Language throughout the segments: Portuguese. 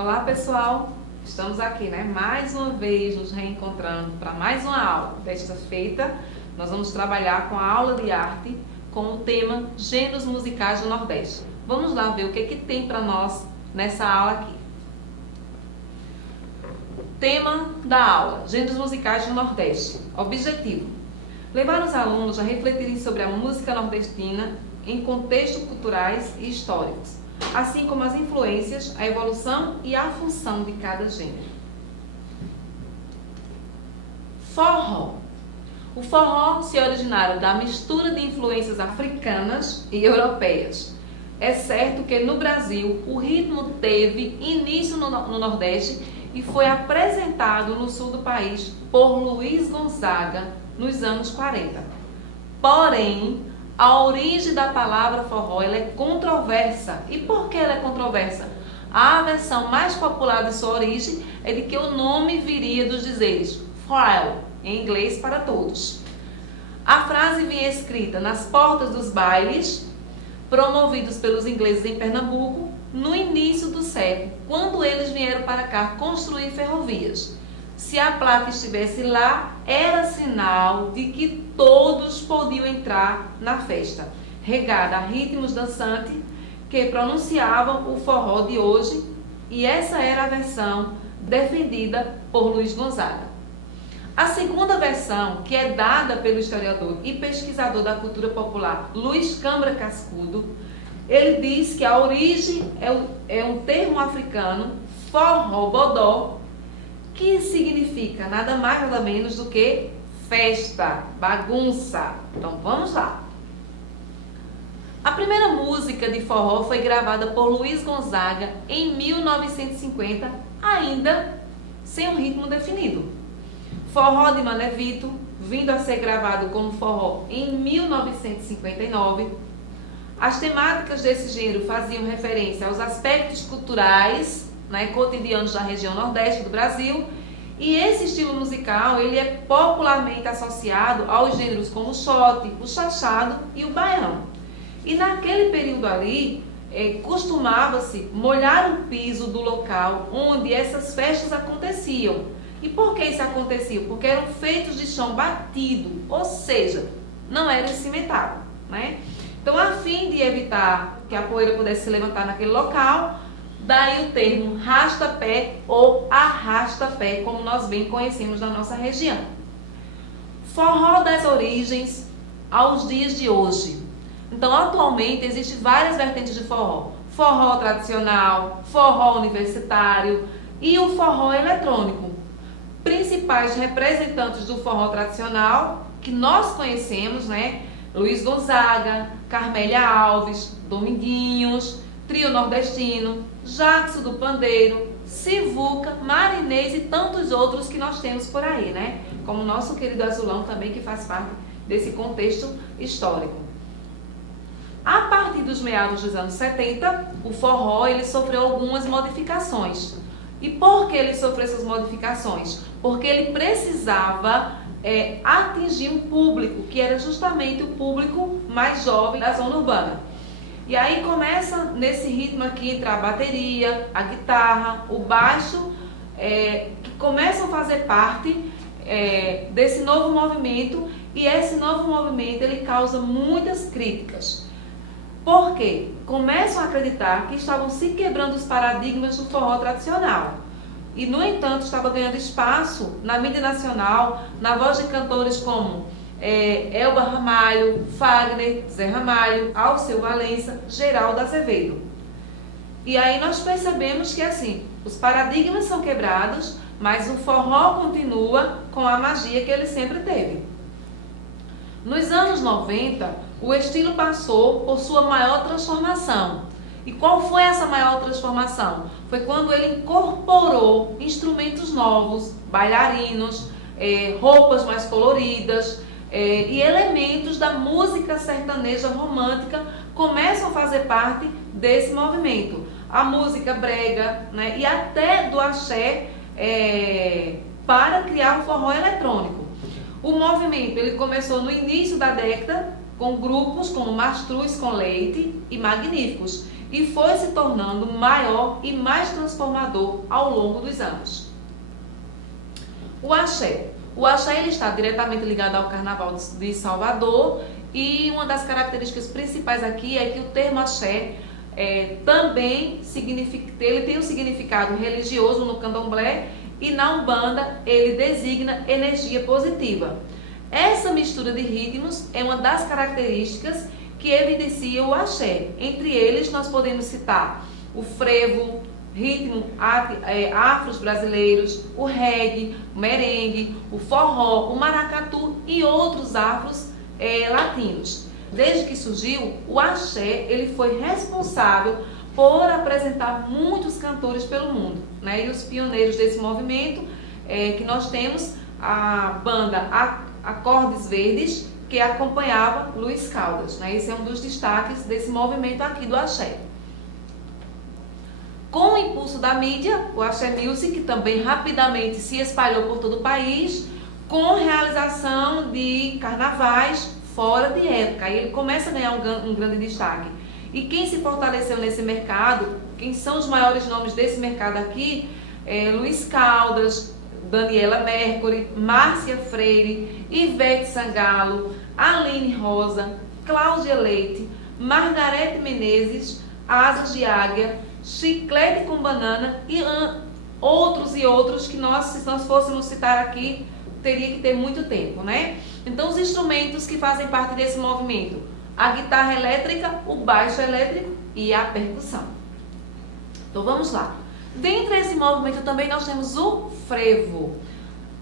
Olá pessoal, estamos aqui, mais uma vez nos reencontrando para mais uma aula. Desta feita, nós vamos trabalhar com a aula de arte com o tema Gêneros Musicais do Nordeste. Vamos lá ver o que tem para nós nessa aula aqui. Tema da aula, Gêneros Musicais do Nordeste. Objetivo: levar os alunos a refletirem sobre a música nordestina em contextos culturais e históricos, assim como as influências, a evolução e a função de cada gênero. Forró. O forró se originaram da mistura de influências africanas e europeias. É certo que no Brasil o ritmo teve início no Nordeste e foi apresentado no sul do país por Luiz Gonzaga nos anos 40. Porém, a origem da palavra forró ela é controversa. E por que ela é controversa? A versão mais popular de sua origem é de que o nome viria dos dizeres for all, em inglês para todos. A frase vinha escrita nas portas dos bailes promovidos pelos ingleses em Pernambuco no início do século, quando eles vieram para cá construir ferrovias. Se a placa estivesse lá, era sinal de que todos podiam entrar na festa, regada a ritmos dançantes que pronunciavam o forró de hoje, e essa era a versão defendida por Luiz Gonzaga. A segunda versão, que é dada pelo historiador e pesquisador da cultura popular Luiz Câmara Cascudo, ele diz que a origem é um termo africano, forró-bodó, que significa nada mais nada menos do que festa, bagunça. Então vamos lá. A primeira música de forró foi gravada por Luiz Gonzaga em 1950, ainda sem um ritmo definido. Forró de Mané Vito, vindo a ser gravado como forró em 1959. As temáticas desse gênero faziam referência aos aspectos culturais, cotidianos da região nordeste do Brasil, e esse estilo musical ele é popularmente associado aos gêneros como o xote, o chachado e o baião. E naquele período ali, costumava-se molhar o piso do local onde essas festas aconteciam. E por que isso acontecia? Porque eram feitos de chão batido, ou seja, não era cimentado, Então, a fim de evitar que a poeira pudesse se levantar naquele local, daí o termo rasta-pé ou arrasta-pé, como nós bem conhecemos na nossa região. Forró das origens aos dias de hoje. Então, atualmente, existem várias vertentes de forró. Forró tradicional, forró universitário e o forró eletrônico. Principais representantes do forró tradicional, que nós conhecemos, Luiz Gonzaga, Carmélia Alves, Dominguinhos, Trio Nordestino, Jackson do Pandeiro, Sivuca, Marinês e tantos outros que nós temos por aí, Como o nosso querido Azulão também, que faz parte desse contexto histórico. A partir dos meados dos anos 70, o forró ele sofreu algumas modificações. E por que ele sofreu essas modificações? Porque ele precisava atingir um público, que era justamente o público mais jovem da zona urbana. E aí começa nesse ritmo aqui entrar a bateria, a guitarra, o baixo, que começam a fazer parte desse novo movimento, e esse novo movimento ele causa muitas críticas. Por quê? Começam a acreditar que estavam se quebrando os paradigmas do forró tradicional. E, no entanto, estava ganhando espaço na mídia nacional, na voz de cantores como Elba Ramalho, Fagner, Zé Ramalho, Alceu Valença, Geraldo Azevedo. E aí nós percebemos que assim, os paradigmas são quebrados, mas o forró continua com a magia que ele sempre teve. Nos anos 90, o estilo passou por sua maior transformação. E qual foi essa maior transformação? Foi quando ele incorporou instrumentos novos, bailarinos, roupas mais coloridas, e elementos da música sertaneja romântica começam a fazer parte desse movimento. A música brega, e até do axé para criar o forró eletrônico. O movimento ele começou no início da década com grupos como Mastruz com Leite e Magníficos. e foi se tornando maior e mais transformador ao longo dos anos. O axé. O axé ele está diretamente ligado ao Carnaval de Salvador e uma das características principais aqui é que o termo axé também ele tem um significado religioso no candomblé e na Umbanda ele designa energia positiva. Essa mistura de ritmos é uma das características que evidencia o axé. Entre eles nós podemos citar o frevo, ritmo afros brasileiros, o reggae, o merengue, o forró, o maracatu e outros afros latinos. Desde que surgiu, o axé ele foi responsável por apresentar muitos cantores pelo mundo, né? E os pioneiros desse movimento que nós temos a banda Acordes Verdes, que acompanhava Luiz Caldas, né? Esse é um dos destaques desse movimento aqui do axé. Com o impulso da mídia, o Axé Music também rapidamente se espalhou por todo o país, com realização de carnavais fora de época. Aí ele começa a ganhar um grande destaque. E quem se fortaleceu nesse mercado, quem são os maiores nomes desse mercado aqui, Luiz Caldas, Daniela Mercury, Márcia Freire, Ivete Sangalo, Aline Rosa, Cláudia Leite, Margarete Menezes, Asas de Águia, Chiclete com Banana e outros que se nós fôssemos citar aqui, teria que ter muito tempo, né? Então, os instrumentos que fazem parte desse movimento: a guitarra elétrica, o baixo elétrico e a percussão. Então, vamos lá. Dentro desse movimento também nós temos o frevo.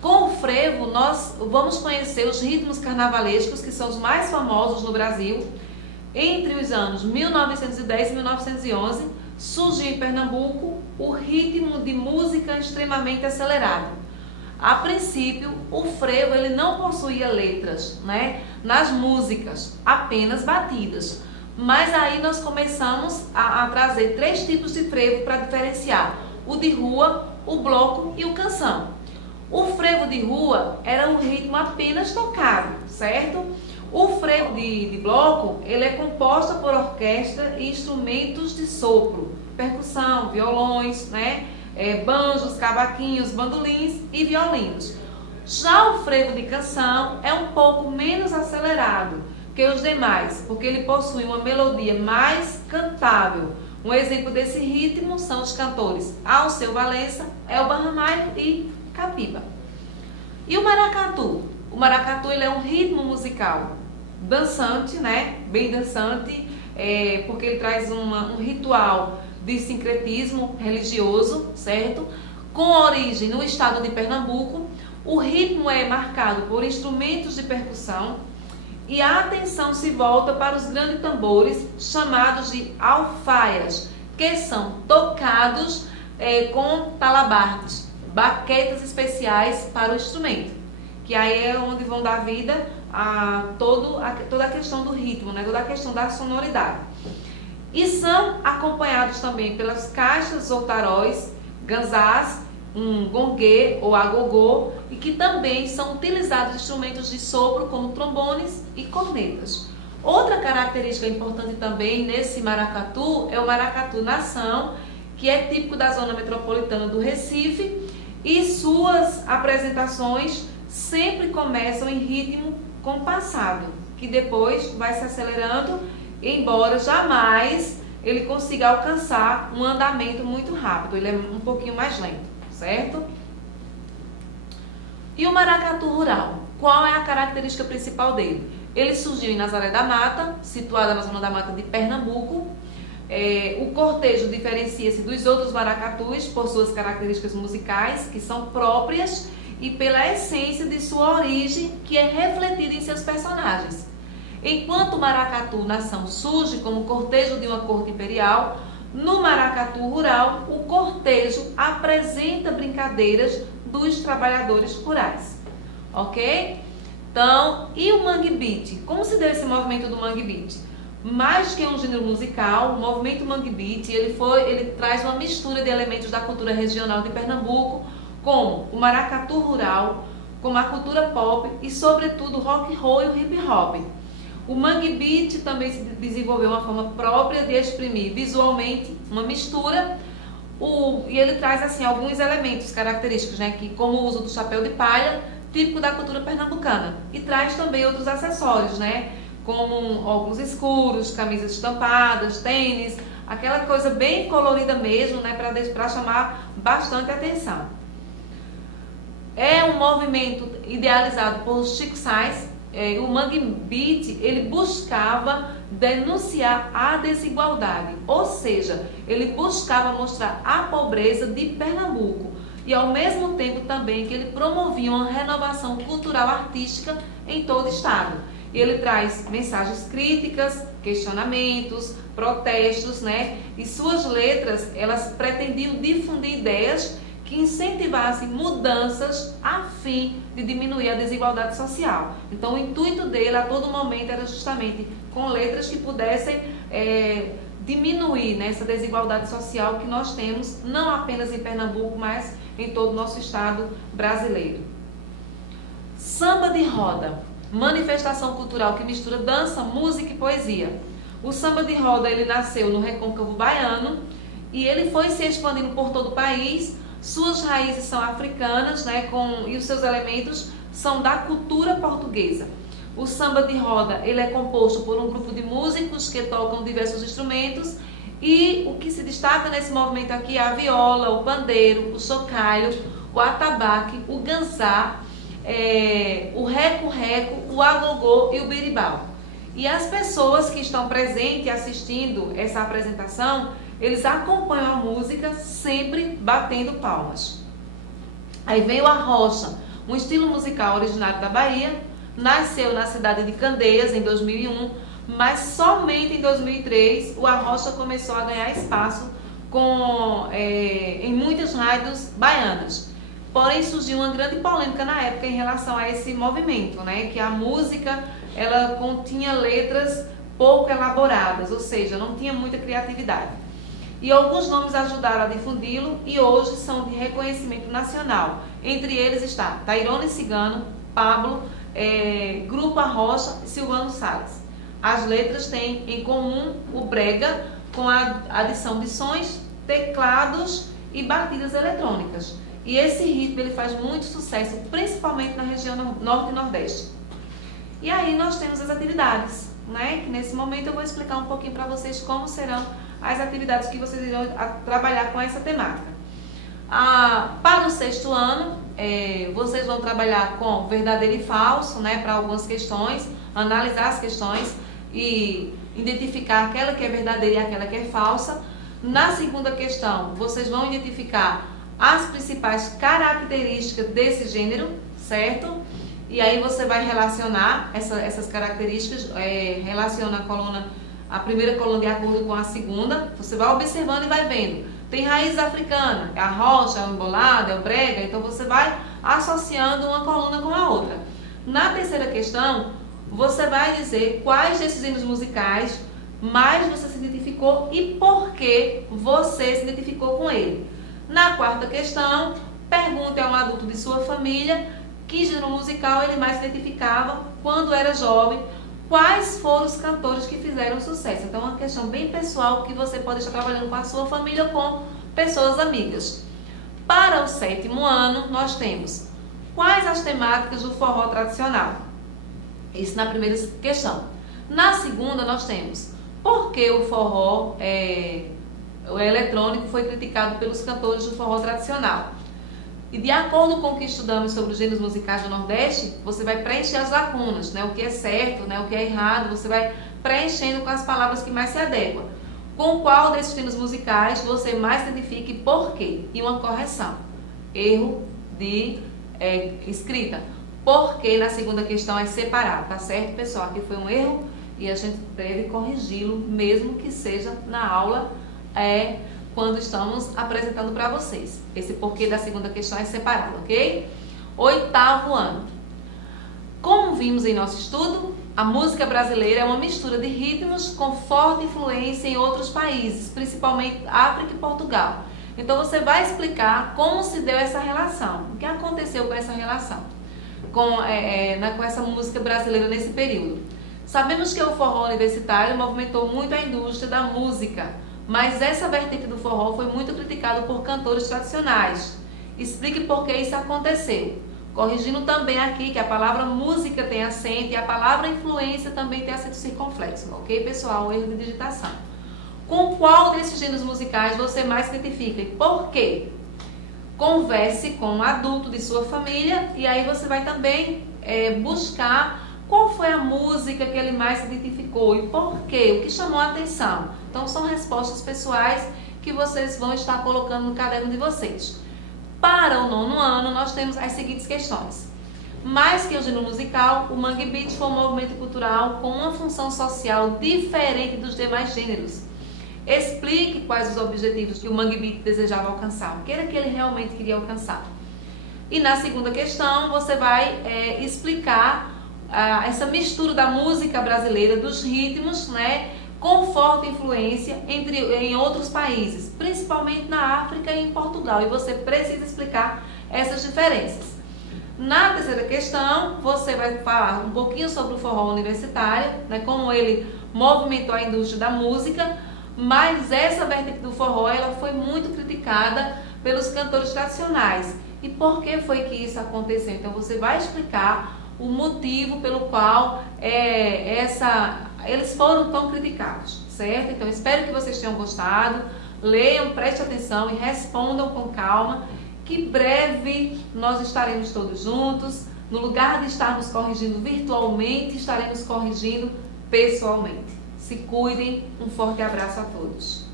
Com o frevo, nós vamos conhecer os ritmos carnavalescos, que são os mais famosos no Brasil. Entre os anos 1910 e 1911, surgiu em Pernambuco o ritmo de música extremamente acelerado. A princípio, o frevo ele não possuía letras, né, nas músicas, apenas batidas. Mas aí nós começamos a trazer 3 tipos de frevo para diferenciar: o de rua, o bloco e o canção. O frevo de rua era um ritmo apenas tocado, certo? O frevo de bloco, ele é composto por orquestra e instrumentos de sopro, percussão, violões, né? Banjos, cavaquinhos, bandolins e violinos. Já o frevo de canção é um pouco menos acelerado que os demais, porque ele possui uma melodia mais cantável. Um exemplo desse ritmo são os cantores Alceu Valença, Elba Ramalho e Capiba. E o maracatu? O maracatu ele é um ritmo musical dançante, né? Bem dançante, porque ele traz um ritual de sincretismo religioso, certo? Com origem no estado de Pernambuco, o ritmo é marcado por instrumentos de percussão e a atenção se volta para os grandes tambores chamados de alfaias, que são tocados com talabartes, baquetas especiais para o instrumento, que aí é onde vão dar vida a toda a questão do ritmo, né? Toda a questão da sonoridade. E são acompanhados também pelas caixas ou taróis, ganzás, um gongue ou agogô, e que também são utilizados instrumentos de sopro como trombones e cornetas. Outra característica importante também nesse maracatu é o maracatu nação, que é típico da zona metropolitana do Recife, e suas apresentações sempre começam em ritmo compassado, que depois vai se acelerando, embora jamais ele consiga alcançar um andamento muito rápido, ele é um pouquinho mais lento, certo? E o maracatu rural, qual é a característica principal dele? Ele surgiu em Nazaré da Mata, situada na zona da mata de Pernambuco. O cortejo diferencia-se dos outros maracatus por suas características musicais, que são próprias, e pela essência de sua origem, que é refletida em seus personagens. Enquanto o maracatu nação surge como cortejo de uma corte imperial, no maracatu rural, o cortejo apresenta brincadeiras dos trabalhadores rurais. Ok? Então, e o Mangue Beat? Como se deu esse movimento do Mangue Beat? Mais que um gênero musical, o movimento Mangue Beat, ele traz uma mistura de elementos da cultura regional de Pernambuco, como o maracatu rural, como a cultura pop e, sobretudo, o rock and roll e o hip hop. O Mangue Beat também se desenvolveu uma forma própria de exprimir visualmente uma mistura. E ele traz assim alguns elementos característicos, né, que, como o uso do chapéu de palha, típico da cultura pernambucana, e traz também outros acessórios, né, como óculos escuros, camisas estampadas, tênis, aquela coisa bem colorida mesmo, né, para chamar bastante atenção. É um movimento idealizado por Chico Sainz. O Mangue Beat, ele buscava denunciar a desigualdade, ou seja, ele buscava mostrar a pobreza de Pernambuco e ao mesmo tempo também que ele promovia uma renovação cultural artística em todo o estado. E ele traz mensagens críticas, questionamentos, protestos, né? E suas letras, elas pretendiam difundir ideias que incentivassem mudanças a fim de diminuir a desigualdade social. Então o intuito dele a todo momento era justamente com letras que pudessem diminuir, né, essa desigualdade social que nós temos, não apenas em Pernambuco, mas em todo o nosso estado brasileiro. Samba de roda, manifestação cultural que mistura dança, música e poesia. O samba de roda, ele nasceu no Recôncavo Baiano e ele foi se expandindo por todo o país. Suas raízes são africanas, né, e os seus elementos são da cultura portuguesa. O samba de roda, ele é composto por um grupo de músicos que tocam diversos instrumentos e o que se destaca nesse movimento aqui é a viola, o pandeiro, o chocalho, o atabaque, o ganzá, o reco-reco, o agogô e o berimbau. E as pessoas que estão presentes assistindo essa apresentação, eles acompanham a música sempre batendo palmas. Aí vem o arrocha, um estilo musical originário da Bahia, nasceu na cidade de Candeias em 2001, mas somente em 2003 o arrocha começou a ganhar espaço em muitas rádios baianas. Porém surgiu uma grande polêmica na época em relação a esse movimento, né? Que a música ela continha letras pouco elaboradas, ou seja, não tinha muita criatividade. E alguns nomes ajudaram a difundi-lo e hoje são de reconhecimento nacional. Entre eles está Tairone Cigano, Pablo, Grupo Arrocha e Silvano Salles. As letras têm em comum o brega com a adição de sons, teclados e batidas eletrônicas. E esse ritmo ele faz muito sucesso, principalmente na região norte e nordeste. E aí nós temos as atividades, né? Que nesse momento eu vou explicar um pouquinho para vocês como serão as atividades que vocês irão trabalhar com essa temática. Para o 6º ano, vocês vão trabalhar com verdadeiro e falso, né, para algumas questões, analisar as questões e identificar aquela que é verdadeira e aquela que é falsa. Na segunda questão, vocês vão identificar as principais características desse gênero, certo? E aí você vai relacionar essas características, relaciona a primeira coluna de acordo com a segunda, você vai observando e vai vendo. Tem raiz africana, é a rocha, é o embolado, é o brega, então você vai associando uma coluna com a outra. Na terceira questão, você vai dizer quais desses gêneros musicais mais você se identificou e por que você se identificou com ele. Na quarta questão, pergunte a um adulto de sua família que gênero musical ele mais se identificava quando era jovem, quais foram os cantores que fizeram sucesso. Então é uma questão bem pessoal que você pode estar trabalhando com a sua família ou com pessoas amigas. Para o 7º ano, nós temos quais as temáticas do forró tradicional. Isso na primeira questão. Na segunda, nós temos por que o forró o eletrônico foi criticado pelos cantores do forró tradicional. E de acordo com o que estudamos sobre os gêneros musicais do Nordeste, você vai preencher as lacunas, né? O que é certo, né? O que é errado, você vai preenchendo com as palavras que mais se adequam. Com qual desses gêneros musicais você mais se identifica e por quê? E uma correção. Erro de escrita. Porque na segunda questão é separado, tá certo, pessoal? Aqui foi um erro e a gente deve corrigi-lo, mesmo que seja na aula, quando estamos apresentando para vocês. Esse porquê da segunda questão é separado, ok? 8º ano. Como vimos em nosso estudo, a música brasileira é uma mistura de ritmos com forte influência em outros países, principalmente África e Portugal. Então você vai explicar como se deu essa relação, o que aconteceu com essa relação, com essa música brasileira nesse período. Sabemos que o forró universitário movimentou muito a indústria da música, mas essa vertente do forró foi muito criticada por cantores tradicionais. Explique por que isso aconteceu. Corrigindo também aqui que a palavra música tem acento e a palavra influência também tem acento circunflexo, ok, pessoal? Erro de digitação. Com qual desses gêneros musicais você mais se identifica e por quê? Converse com um adulto de sua família e aí você vai também buscar qual foi a música que ele mais se identificou e por quê, o que chamou a atenção. Então são respostas pessoais que vocês vão estar colocando no caderno de vocês. Para o 9º ano, nós temos as seguintes questões. Mais que o gênero musical, o Mangue Beat foi um movimento cultural com uma função social diferente dos demais gêneros. Explique quais os objetivos que o Mangue Beat desejava alcançar, o que era que ele realmente queria alcançar. E na segunda questão, você vai explicar essa mistura da música brasileira, dos ritmos, né, com forte influência em outros países, principalmente na África e em Portugal. E você precisa explicar essas diferenças. Na terceira questão, você vai falar um pouquinho sobre o forró universitário, né, como ele movimentou a indústria da música, mas essa vertente do forró ela foi muito criticada pelos cantores tradicionais. E por que foi que isso aconteceu? Então você vai explicar o motivo pelo qual eles foram tão criticados, certo? Então espero que vocês tenham gostado, leiam, prestem atenção e respondam com calma, que breve nós estaremos todos juntos, no lugar de estarmos corrigindo virtualmente, estaremos corrigindo pessoalmente. Se cuidem, um forte abraço a todos.